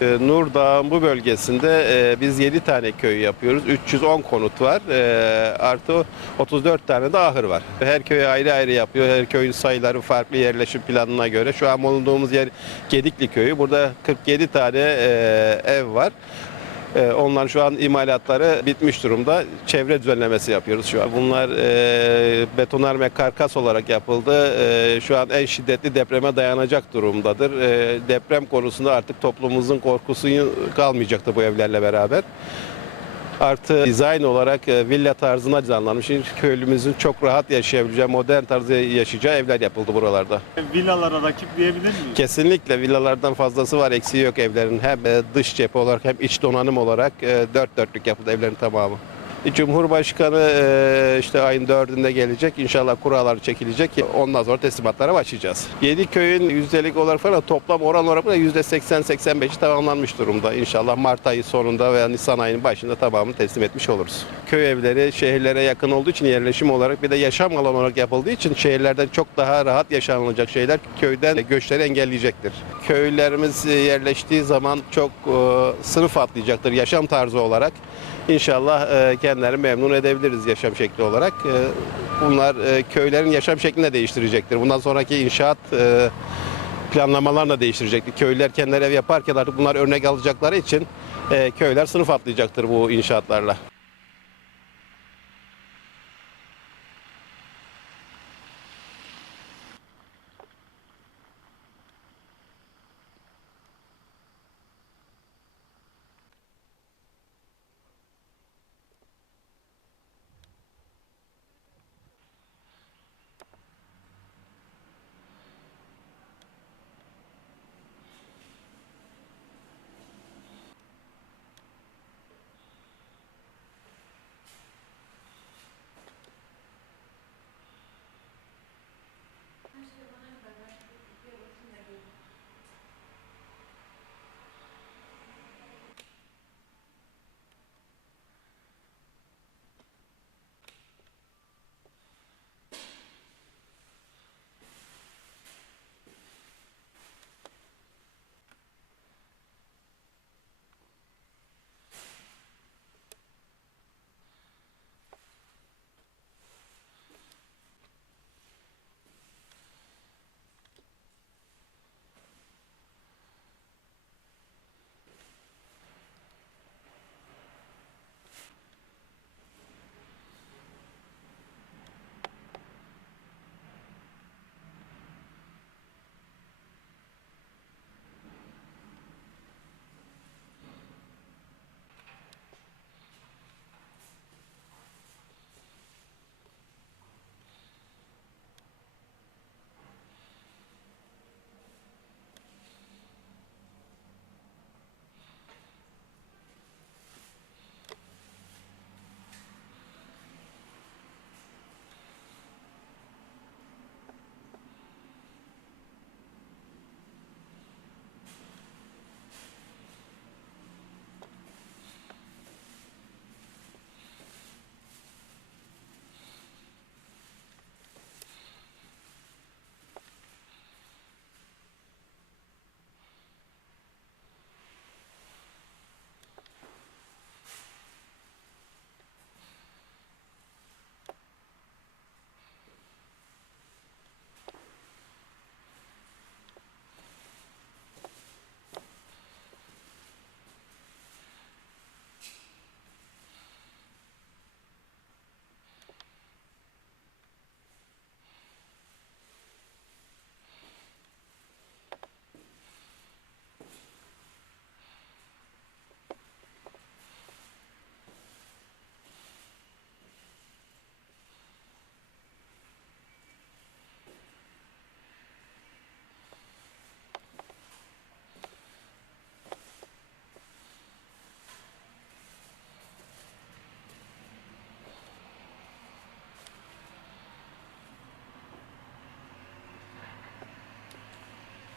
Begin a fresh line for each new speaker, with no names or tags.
Ee, Nur Dağı'nın bu bölgesinde e, biz 7 tane köy yapıyoruz. 310 konut var. E, artı 34 tane de ahır var. Her köy ayrı ayrı yapıyor. Her köyün sayıları farklı yerleşim planına göre. Şu an bulunduğumuz yer Gedikli Köyü. Burada 47 tane e, ev var. E, Onların şu an imalatları bitmiş durumda. Çevre düzenlemesi yapıyoruz şu an. Bunlar e, betonarme karkas olarak yapıldı. E, şu an en şiddetli depreme dayanacak durumdadır. E, deprem konusunda artık toplumumuzun korkusu kalmayacaktı bu evlerle beraber. Artı dizayn olarak e, villa tarzına düzenlenmiş. Şimdi Köylümüzün çok rahat yaşayabileceği, modern tarzda yaşayacağı evler yapıldı buralarda.
Villalara rakip diyebilir miyiz?
Kesinlikle villalardan fazlası var, eksiği yok evlerin. Hem e, dış cephe olarak hem iç donanım olarak e, dört dörtlük yapıldı evlerin tamamı. Cumhurbaşkanı işte ayın dördünde gelecek. İnşallah kurallar çekilecek. Ondan sonra teslimatlara başlayacağız. Yedi köyün yüzdelik olarak falan toplam oran olarak da yüzde 80-85'i tamamlanmış durumda. İnşallah Mart ayı sonunda veya Nisan ayının başında tamamını teslim etmiş oluruz. Köy evleri şehirlere yakın olduğu için yerleşim olarak bir de yaşam alanı olarak yapıldığı için şehirlerden çok daha rahat yaşanılacak şeyler köyden göçleri engelleyecektir. Köylerimiz yerleştiği zaman çok sınıf atlayacaktır yaşam tarzı olarak. İnşallah e, kendilerini memnun edebiliriz yaşam şekli olarak. E, bunlar e, köylerin yaşam şeklini de değiştirecektir. Bundan sonraki inşaat planlamalarını da değiştirecektir. Köylüler kendileri ev yaparken artık bunlar örnek alacakları için köyler sınıf atlayacaktır bu inşaatlarla.